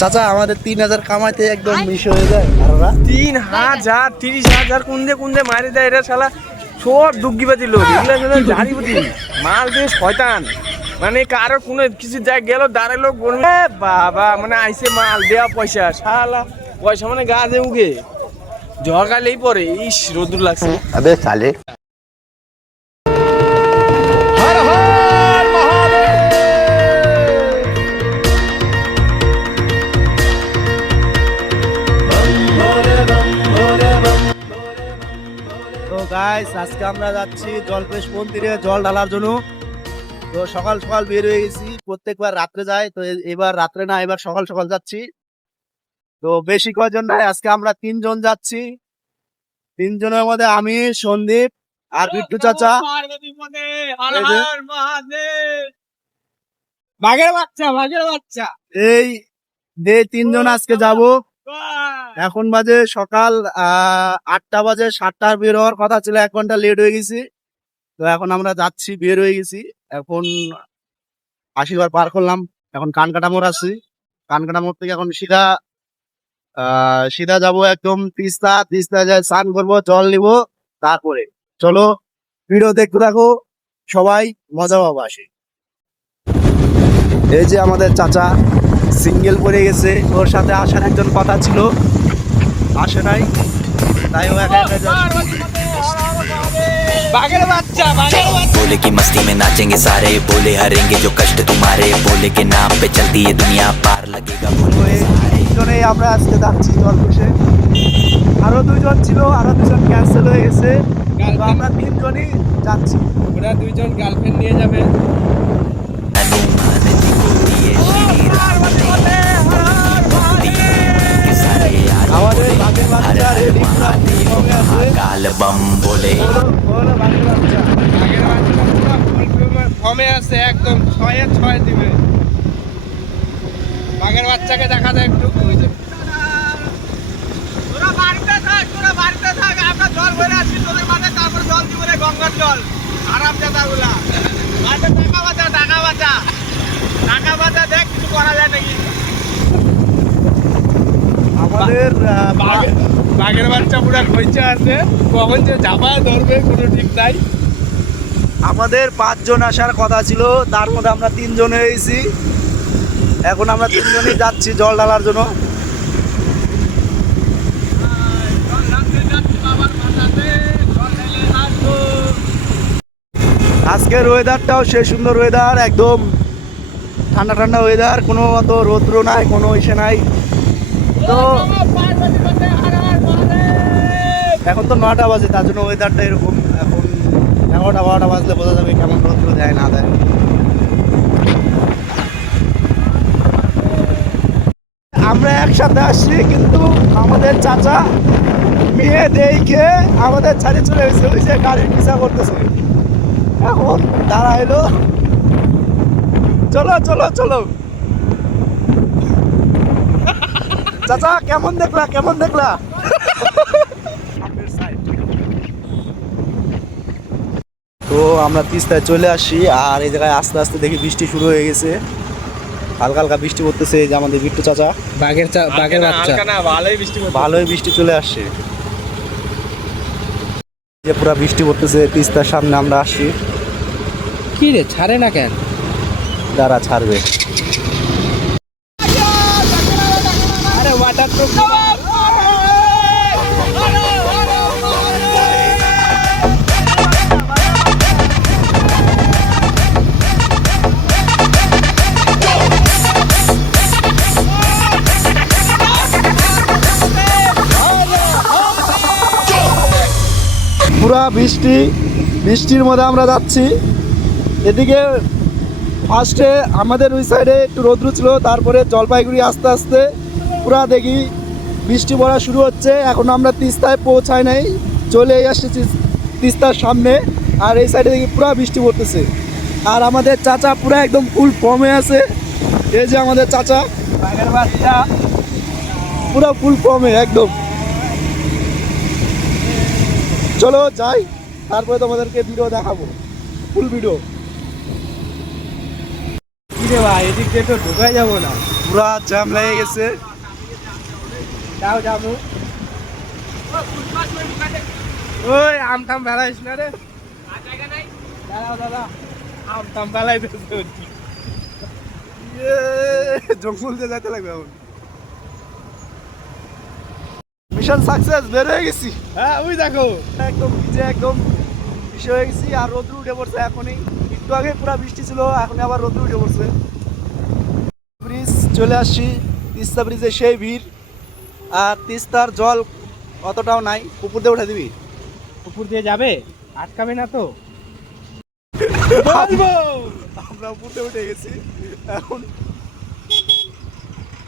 চাচা আমাদের 3000 কামাইতে একদম মিশ হয়ে যায়। 3000 30,000 কুন্দে কুন্দে মারি দেয় এরা শালা সব দুগ্গিবাজি লোক, এগুলা শালা ঝাড়িবাজি মাল দিয়ে শয়তান। মানে কারো কোনো কিছু যায় গেল দাঁড়ালো বলবে বাবা মানে আইসে মাল দেওয়া পয়সা, শালা পয়সা মানে গা দিয়ে উগে ঝড় পরে ইস রোদুর লাগছে। আবে সালে তো গাইস আজকে আমরা যাচ্ছি জলপেশ মন্দিরে জল ঢালার জন্য। তো সকাল সকাল বের হয়ে গেছি, প্রত্যেকবার রাত্রে যাই, তো এবার রাত্রে না, এবার সকাল সকাল যাচ্ছি। তো বেশি কয়জন নাই, আজকে আমরা 3 জন যাচ্ছি। 3 জনের মধ্যে আমি, সন্দীপ আর বিট্টু চাচা। বাঘের বাচ্চা এই যে 3 জন আজকে যাব। এখন বাজে সকাল 8টা বাজে, 7টার বের হওয়ার কথা ছিল, 1 ঘন্টা লেট হয়ে গেছি। তো এখন আমরা যাচ্ছি, বের হয়ে গেছি। এখন আশীর্বাদ পার করলাম, এখন কানকাটা মোড় আছি। কানকাটা মোড় থেকে এখন সিধা যাবো একদম তিস্তা যায় স্নান করবো, জল নিব, তারপরে চলো ভিডিও দেখতে থাকো, সবাই মজা পাবো। আসে এই যে আমাদের চাচা সিঙ্গেল পড়ে গেছে, ওর সাথে আসার একজন কথা ছিল, আসে নাই, তাই ও একা একা যাচ্ছে। बोले की मस्ती में नाचेंगे सारे, बोले हरेंगे जो कष्ट तुम्हारे, बोले के नाम पे चलती है दुनिया पार लगेगा। তিনজনেই আমরা আজকে যাচ্ছি জলপেশে। আরো 2 জন ছিল, আরো 2 জন ক্যান্সেল হয়ে গেছে, তো আমরা 3 জনই যাচ্ছি। ওরা 2 জন গার্লফ্রেন্ড নিয়ে যাবে। हनुमान जी को दिए श्री राम ने दिए के सारे आज আমাদের बोले বাঘের हर বাচ্চা हर রেডি महादेव महाकाल बम बोले। বাঘের বাচ্চা বাঘের বাচ্চা পুরো ফর্মে আছে, একদম 6-6 দিবে। বাঘের বাচ্চাকে দেখা যায় একটু ওই যে তোরা বাড়িতে থাক, আমরা জল ভরে আসি তোদের মাঝে, তারপর জল দিব রে, গঙ্গার জল। আরাম জাদাগুলা মাঝে টাকা বাঁচা দেখ কিছু করা যায় নাকি। আমাদের বাঘের বাচ্চা পুরা খইচা আছে, কখন যে জামা ধরবে কোনো ঠিক নাই। আমাদের 5 জন আসার কথা ছিল, তার মধ্যে আমরা 3 জন হয়েছি। এখন আমরা 3 জনই যাচ্ছি জল ঢালার জন্য। আজকের ওয়েদারটাও সে সুন্দর ওয়েদার, একদম ঠান্ডা ঠান্ডা ওয়েদার, কোনো অত রৌদ্র নাই, কোনো ইসে নাই। তো এখন তো 9টা বাজে, তার জন্য ওয়েদারটা এরকম। এখন 11টা 12টা বাজলে বোঝা যাবে কেমন রৌদ্র দেয় না দেয়। আমরা একসাথে আসছি, কিন্তু আমাদের চাচা মেয়ে দেখে আমাদের ছাড়ে চলে গেছে, ওই যে গাড়ির পিছা করতেছে। এখন দাঁড়া এলো, চলো চলো চলো। চাচা কেমন দেখলা? তো আমরা তিস্তায় চলে আসি, আর এই জায়গায় আস্তে আস্তে দেখি বৃষ্টি শুরু হয়ে গেছে, হালকা হালকা বৃষ্টি পড়তেছে। এই যে আমাদের বিট্টু চাচা, বাঘের বাচ্চা ভালোই বৃষ্টি চলে আসছে, যে পুরা বৃষ্টি পড়তেছে। তিস্তার সামনে আমরা আসি। কি রে ছাড়ে না কেন? যারা ছাড়বে আরে ওয়াটার প্রুফ পুরা বৃষ্টির মধ্যে আমরা যাচ্ছি। এদিকে ফার্স্টে আমাদের ওই সাইডে একটু রৌদ্র ছিল, তারপরে জলপাইগুড়ি আস্তে আস্তে পুরা দেখি বৃষ্টি পড়া শুরু হচ্ছে। এখন আমরা তিস্তায় পৌঁছাই নাই, চলে আসছি তিস্তার সামনে, আর এই সাইডে দেখি পুরা বৃষ্টি পড়তেছে। আর আমাদের চাচা পুরা একদম ফুল ফর্মে আছে। এই যে আমাদের চাচা, বাঘের বাচ্চা, পুরা ফুল ফর্মে একদম। চলো যাই, তারপরে তোমাদেরকে ভিডিও দেখাবো, ফুল ভিডিও। কি রে ভাই, এদিক দিয়ে তো ঢোকাই যাবো না। পুরা জ্যাম লেগে গেছে। যাও যাবো ওই আম টাম বেড়াইস না রে দাঁড়াও দাদা আম টাম বেড়াইতেছে জঙ্গল দিয়ে যেতে লাগবে এখন। মিশন সাকসেস, বের হয়ে গেছি। হ্যাঁ ওই দেখো একদম ভিজে একদম বিষয় হয়ে গেছি। আর রোদ্র উঠে পড়ছে এখনই, একটু আগে পুরো বৃষ্টি ছিল, এখন আবার রোদ্র উঠে পড়ছে। ব্রিজ চলে আসছি, তিস্তা ব্রিজে সেই ভিড়। আর তিস্তার জল অতটাও নাই, উপর দিয়ে উঠে দিবি। উপর দিয়ে যাবে, আটকাবে না তো? বলবো আমরা উপর দিয়ে উঠে গেছি, এখন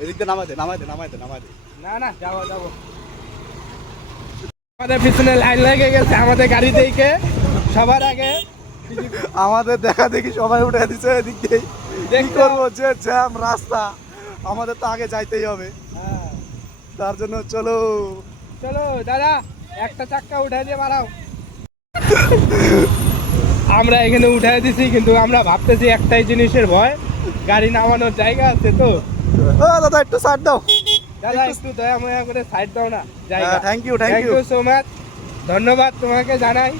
এদিক দিয়ে নামাই দে নামাই দে নামাই দে নামাই দে। না না যাবো যাবো আমাদের পিছনে লাইন লেগে গেছে আমাদের গাড়ি থেকে সবার আগে আমাদের দেখা দেখি সবাই উঠে দিচ্ছে এদিক দিয়ে। কি করবো, যে জ্যাম রাস্তা, আমাদের তো আগে যাইতেই হবে। হ্যাঁ তার জন্য চলো চলো দাদা একটা চাক্কা উঠাই দিয়ে বাড়াও। আমরা এখানে উঠাই দিছি, কিন্তু আমরা ভাবতেছি একটাই জিনিসের ভয়, গাড়ি নামানোর জায়গা আছে তো। ও দাদা একটু সাইড দাও। দাদা একটু দয়া ময়া করে সাইড দাও না জায়গা। Thank you thank you so much, ধন্যবাদ তোমাকে জানাই।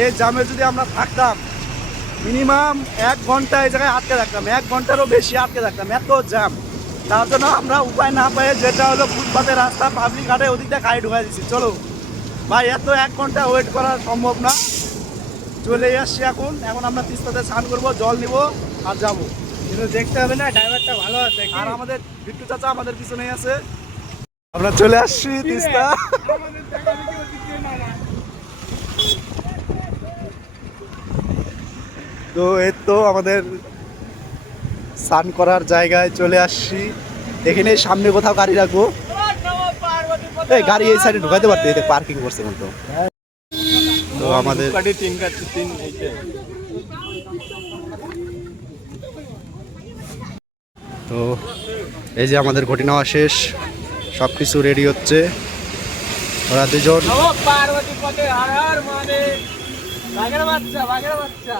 এই জামে যদি আমরা থাকতাম মিনিমাম 1 ঘন্টা এই জায়গায় আটকে থাকতাম, 1 ঘন্টারও বেশি আটকে থাকতাম, এত জ্যাম। তার জন্য আমরা উপায় না পেয়ে, যেটা হলো ফুটপাতের রাস্তা পাবলিক ঘাটে ওদিকটা গাড়ি ঢুকাই দিচ্ছি। চলো ভাই, এত 1 ঘন্টা ওয়েট করা সম্ভব না। চলে আসছি এখন, এখন আমরা তিস্তাতে স্নান করবো, জল নিব আর যাবো। কিন্তু দেখতে হবে না ড্রাইভারটা ভালো আছে আর আমাদের বিট্টু চাচা আমাদের পিছনেই আছে। আমরা চলে আসছি তিস্তা। তো এই তো আমাদের স্নান করার জায়গায় চলে আসছি। এখানে সামনে কোথাও গাড়ি রাখবো, এই গাড়ি এই সাইডে ঢুকাইতে পারতে, এতে পার্কিং করছে কিন্তু। তো আমাদের তো এই যে আমাদের ঘটি নেওয়া শেষ, সব কিছু রেডি হচ্ছে। ওরা দুজন পার্বতী পথে হর হর মহাদেব, বাঘের বাচ্চা বাঘের বাচ্চা।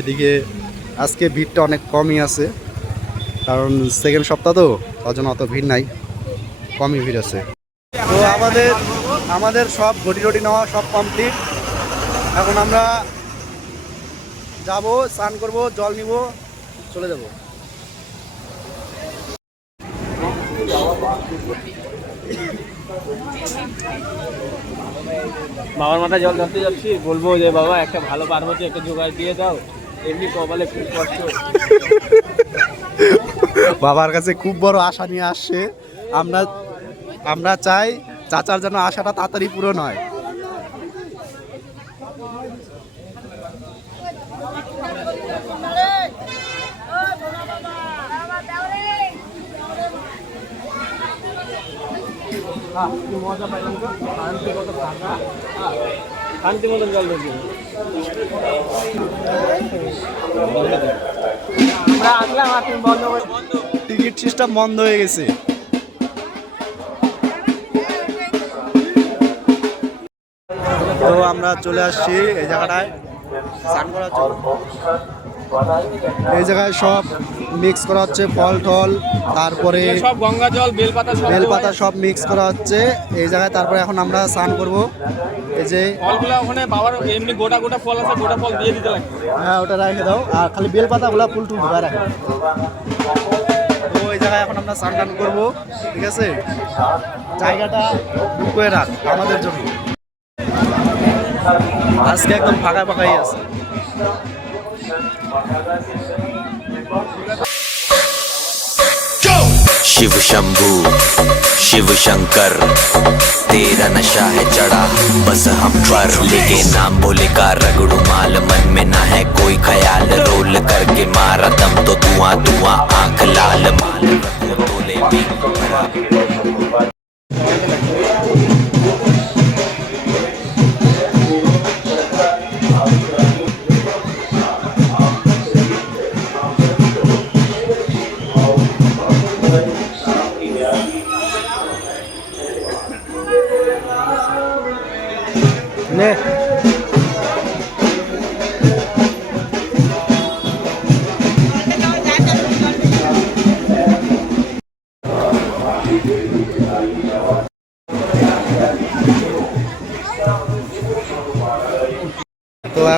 এদিকে আজকে ভিড়টা অনেক কমই আছে, কারণ সেকেন্ড সপ্তাহ তো, তার জন্য অত ভিড় নাই, কমই ভিড় আছে। তো আমাদের সব ঘটি টটি নেওয়া সব কমপ্লিট। এখন আমরা যাব, স্নান করব, জল নিব, চলে যাব। বাবার মাথায় জল ধরতে যাচ্ছি, বলবো যে বাবা একটা ভালো পার্বতী একটা জোগাড় দিয়ে দাও, এমনি কপালে খুব কষ্ট। বাবার কাছে খুব বড় আশা নিয়ে আসছে। আমরা চাই চাচার যেন আশাটা তাড়াতাড়ি পূরণ হয়। মজা পাইলাম তো, শান্তি কত ফাঁকা, শান্তি মতন জল ধরছি। আমরা আসলাম আর তুমি বন্ধ করে, টিকিট সিস্টেম বন্ধ হয়ে গেছে। তো আমরা চলে আসছি এই জায়গাটায় স্নান করার জন্য। এই জায়গায় সব মিক্স করা হচ্ছে, ফল টল, তারপরে সব গঙ্গা জল বেলপাতা সব মিক্স করা হচ্ছে এই জায়গায়। তারপরে এখন আমরা স্নান করব। এই যে ফলগুলো ওখানে বাবার এমনি গোটা গোটা ফল আছে, গোটা ফল দিয়ে দিতে লাগে। হ্যাঁ, ওটা রেখে দাও, আর খালি বেলপাতাগুলো ফুল টুল ঢুকায় রাখো। তো এই জায়গায় এখন আমরা স্নান টান করবো, ঠিক আছে? জায়গাটা বুক করে রাখ আমাদের জন্য, আজকে একদম ফাঁকা ফাঁকাই আছে। शिव शंभू शिव शंकर तेरा नशा है चढ़ा बस हम पर लेके नाम भोले का रगड़ू माल मन में ना है कोई ख्याल रोल करके मारा दम तो धुआं धुआं आंख लाल माल रखो तोले में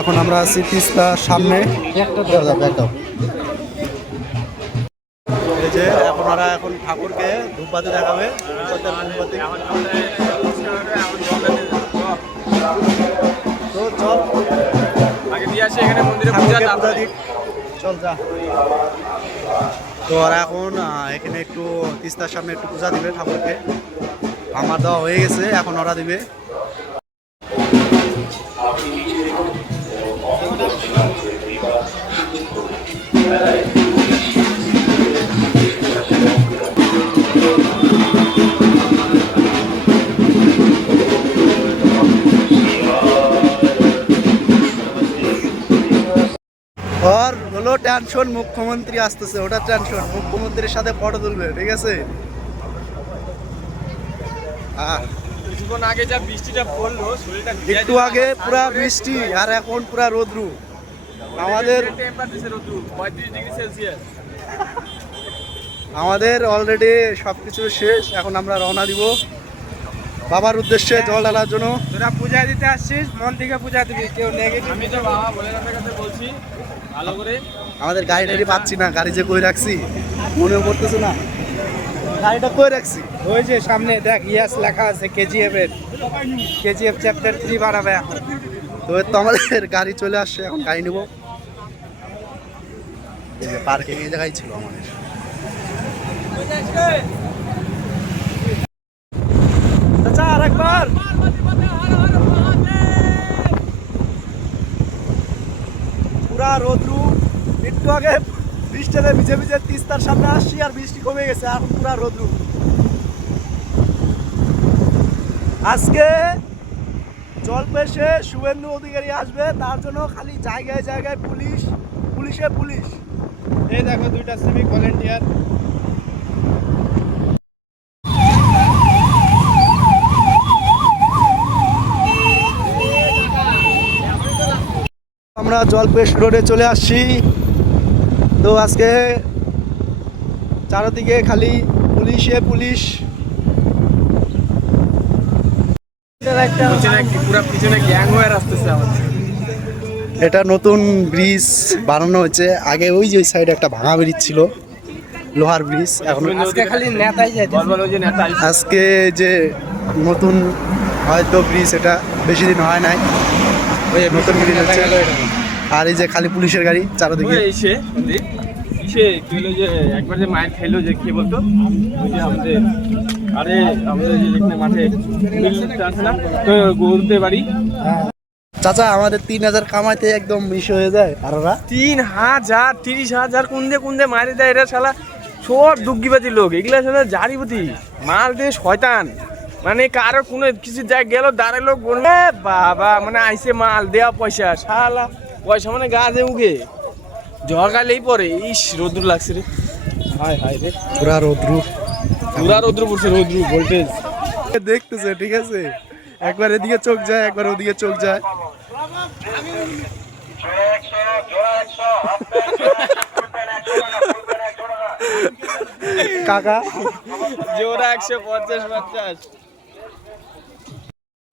এখন আমরা আছি তিস্তার সামনে। এই যে আপনারা এখন ঠাকুরকে ধূপবাতি দেখাবে। তো চল আগে দিয়ে আসি এখানে মন্দিরে পূজা পূজা দিই। চল যা। তো ওরা এখন এখানে একটু তিস্তার সামনে একটু পূজা দিবে ঠাকুরকে। আমার দেওয়া হয়ে গেছে, এখন ওরা দিবে। ওর হলো টেনশন, মুখ্যমন্ত্রী আসতেছে, ওটা টেনশন। মুখ্যমন্ত্রীর সাথে ফটো তুলবে, ঠিক আছে? কিছুক্ষণ আগে যা বৃষ্টিটা পড়লো শরীরটা একটু আগে পুরা বৃষ্টি আর এখন পুরা রোদ্রু। আমাদের আমাদের অলরেডি সবকিছু শেষ। এখন আমরা রওনা দিব বাবার উদ্দেশ্যে জল ঢালার জন্য। তোরা পূজা দিতে আসছিস, মন থেকে পূজা দিবি, কেউ নেগেটিভ। আমি তো বাবা বলে কাছে বলছি ভালো করে। আমাদের গাড়ি টাড়ি পাচ্ছি না, গাড়ি যে কই রাখছি মনেও পড়তেছে না। গাড়িটা কই রাখছি? ওই যে সামনে দেখ ইয়াস লেখা আছে কেজিএফ এর, কেজিএফ চ্যাপ্টার 3 বানাবে এখন। তো এই তো আমাদের গাড়ি চলে আসছে, এখন গাড়ি নেব। এই যে পার্কিং এই জায়গায় ছিল আমাদের। আচ্ছা আরেকবার পুরা রোদ্রু। একটু আগে বৃষ্টিতে ভিজে ভিজে তিস্তার সামনে আসছি আর বৃষ্টি কমে গেছে, এখন পুরা রোদ্রু। আজকে জলপেশে শুভেন্দু অধিকারী আসবে, তার জন্য খালি জায়গায় জায়গায় পুলিশ, পুলিশে পুলিশ। এই দেখো দুইটা সিভিক ভলেন্টিয়ার। আমরা জলপেশ রোডে চলে আসছি। তো আজকে চারদিকে খালি পুলিশে পুলিশ। পিছনে গ্যাং ওয়ার আসতেছে আমাদের। এটা নতুন ব্রিজ বানানো হচ্ছে। আগে ওই যে সাইডে একটা ভাঙা ব্রিজ ছিল, লোহার ব্রিজ। এখন আজকে খালি নেতাই যায়, বলবো যে নেতা আজকে যে নতুন হয়তো ব্রিজ, এটা বেশি দিন হয় নাই, ওই নতুন ব্রিজ হচ্ছে। আর এই যে খালি পুলিশের গাড়ি চারদিকে। যে একবার যে মায়ের খেলো, যে কি বলতো ওই যে আমাদের, আরে আমাদের যে যেখানে মাঠে আছে না তো গরুতে বাড়ি। চাচা আমাদের 3000 কামাইতে একদম মিশ হয়ে যায়। আর ওরা 3000 30,000 কুন্দে মারি দেয় এরা শালা। সব দুগ্গিবাজি লোক, এগুলা শালা জারিপতি মাল দিয়ে শয়তান। মানে কারো কোনো কিছু যায় গেল দাঁড়ায় লোক বলবে বাবা, মানে আইসে মাল দেওয়া পয়সা, শালা পয়সা মানে গাছে উগে জগালেই পরে। ইস রোদ্রু লাগছে রে, হায় হায় রে, পুরা রোদ্রু, পুরা রোদ্রু পড়ছে, রোদ্রু ভোল্টেজ দেখতেছে, ঠিক আছে? একবার এদিকে চোখ যায়, একবার ওদিকে চোখ যায়। কাকা জোড়া 150-50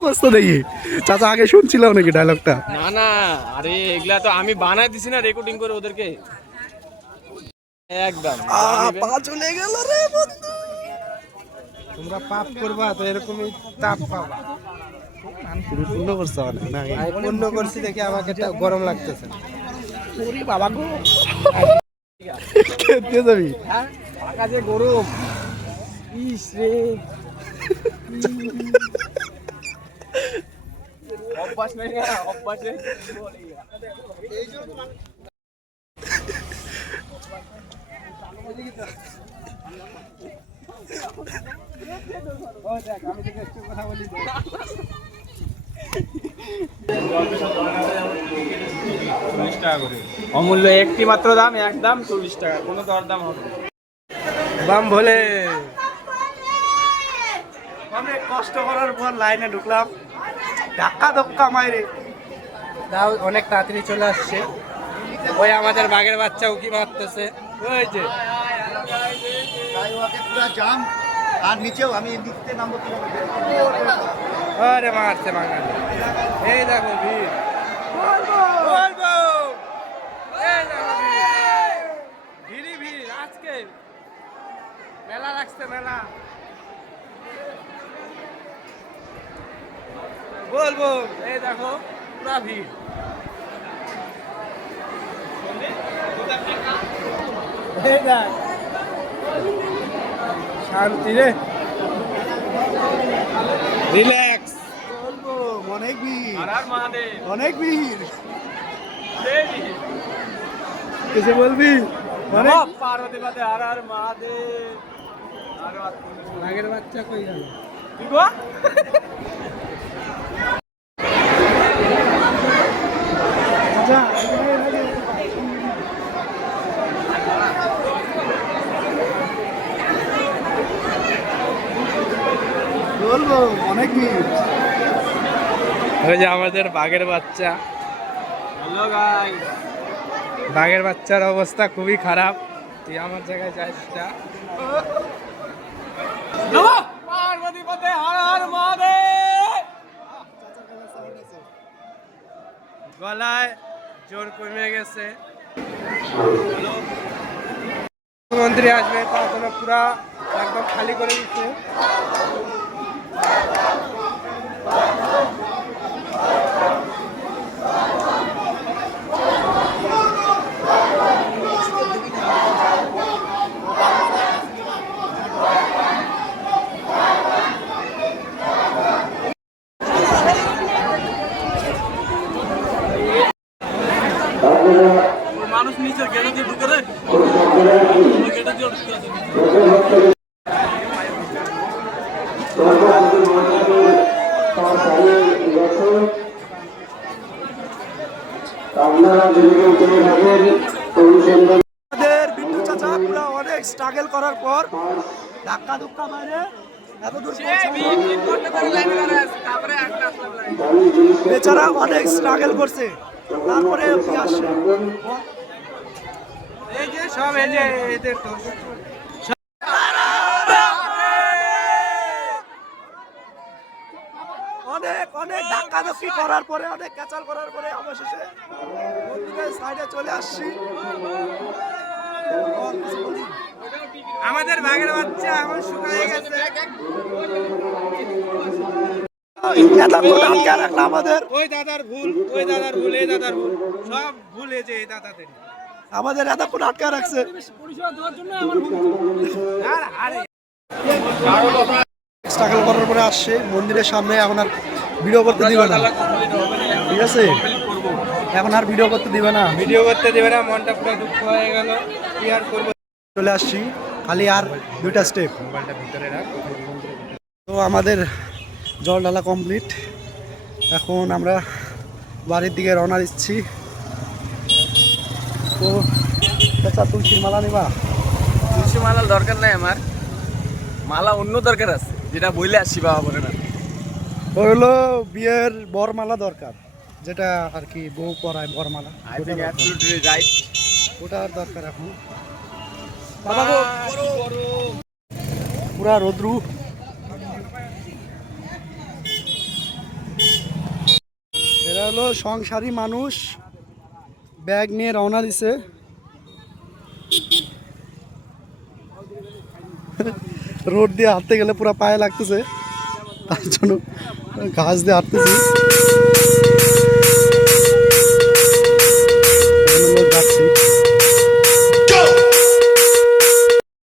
মস্ত দেখি। চাচা আগে শুনছিলাম নাকি ডায়লগটা? না না, আরে এগুলা তো আমি বানাই দিছি না রেকর্ডিং করে ওদেরকে। একদম পা চলে গেল রে বন্ধু। তোমরা পাপ করবা তো এরকমই তাপ পাবা। পূর্ণ করছে অনেক না? পূর্ণ করছি দেখে আমাকে গরম লাগতেছে। ওরে বাবা গো, খেতে যাবি? হ্যাঁ পাকা যে গরম, ইস রে। অভ্যাস নাই না, অভ্যাসে কথা বলি। অমূল্য একটি মাত্র দাম, একদম 40 টাকা, কোনো দরদাম হবে না। বাম ভোলে। অনেক কষ্ট করার পর লাইনে ঢুকলাম, ধাক্কা ধক্কা মাইরে দাও অনেক তাড়াতাড়ি চলে আসছে। ওই আমাদের বাঘের বাচ্চা উকি মারতেছে, ওই যে পুরো জাম। আর নিচেও আমি লিখতে নামবো কিভাবে? আরে মারছে বাঙালি, এই দেখো ভিড়। বলবো এই দেখো পুরা ভিড়। শান্তি রে, রিল্যাক্স। বলবো অনেক ভিড়, হর হর মহাদেব। অনেক ভিড়। এই ভিড়। কিছু বলবি? নমঃ পার্বতী পতে হর হর মহাদেব। আগের বাচ্চা কই গেল? কি গো? আচ্ছা বলবো অনেক ভিড়। ওই যে আমাদের বাঘের বাচ্চা। হ্যালো গাইস, বাঘের বাচ্চার অবস্থা খুবই খারাপ। তুই আমার জায়গায় যাস না। নমঃ পার্বতী পতে হর হর মহাদেব। গলায় জোর কমে গেছে। মুখ্যমন্ত্রী আসবে তার জন্য পুরা একদম খালি করে দিচ্ছে। মানুষ নিচে গেটে দিয়ে ঢুকে রে, গেটে দিয়ে ঢুকে আছে। আমাদের বিট্টু চাচা পুরো অনেক স্ট্রাগল করার পর ধাক্কা ধুক্কা মারে এত দূর বেচারা অনেক স্ট্রাগল করছে, তারপরে কি আসে। এই যে সব এই যে এদের তো অনেক অনেক ধাক্কা ধুক্কি করার পরে, অনেক ক্যাচাল করার পরে অবশেষে মন্দিরের সাইডে চলে আসছি। আমাদের বাঘের বাচ্চা এখন শুকায় গেছে। এতক্ষণ আটকে রাখলো আমাদের, ওই দাদার ভুল, ওই দাদার ভুল, এই দাদার ভুল, সব ভুল এই যে এই দাদাদের। আমাদের এতক্ষণ আটকে রাখছে। আর আরে স্ট্রাগল করার পরে আসছে মন্দিরের সামনে, এখন আর ভিডিও করতে দিবে না, ঠিক আছে? এখন আর ভিডিও করতে দিবে না, ভিডিও করতে দেবে না, মনটা পুরো দুঃখ হয়ে গেল। কি আর করবো, চলে আসছি, খালি আর 2টা স্টেপ। মোবাইলটা ভিতরে রাখ। তো আমাদের জল ঢালা কমপ্লিট, এখন আমরা বাড়ির দিকে রওনা দিচ্ছি। তো চাচা তুলসীর মালা নিবা? তুলসী মালার দরকার নাই আমার, মালা অন্য দরকার আছে, যেটা বইলে আসছি বাবা বলে না। হলো বিয়ের বরমালা দরকার, যেটা আর কি বউ পরায় বরমালা, আই থিংক অ্যাবসলিউটলি রাইট। ওটার দরকার এখন। বাবা গো পুরা রোদ্রু, এরা হলো সংসারী মানুষ, ব্যাগ নিয়ে রওনা দিছে। রোড দিয়ে হাঁটতে গেলে পুরো পায়ে লাগতেছে, তার জন্য ঘাস দিয়ে হাঁটতেছি।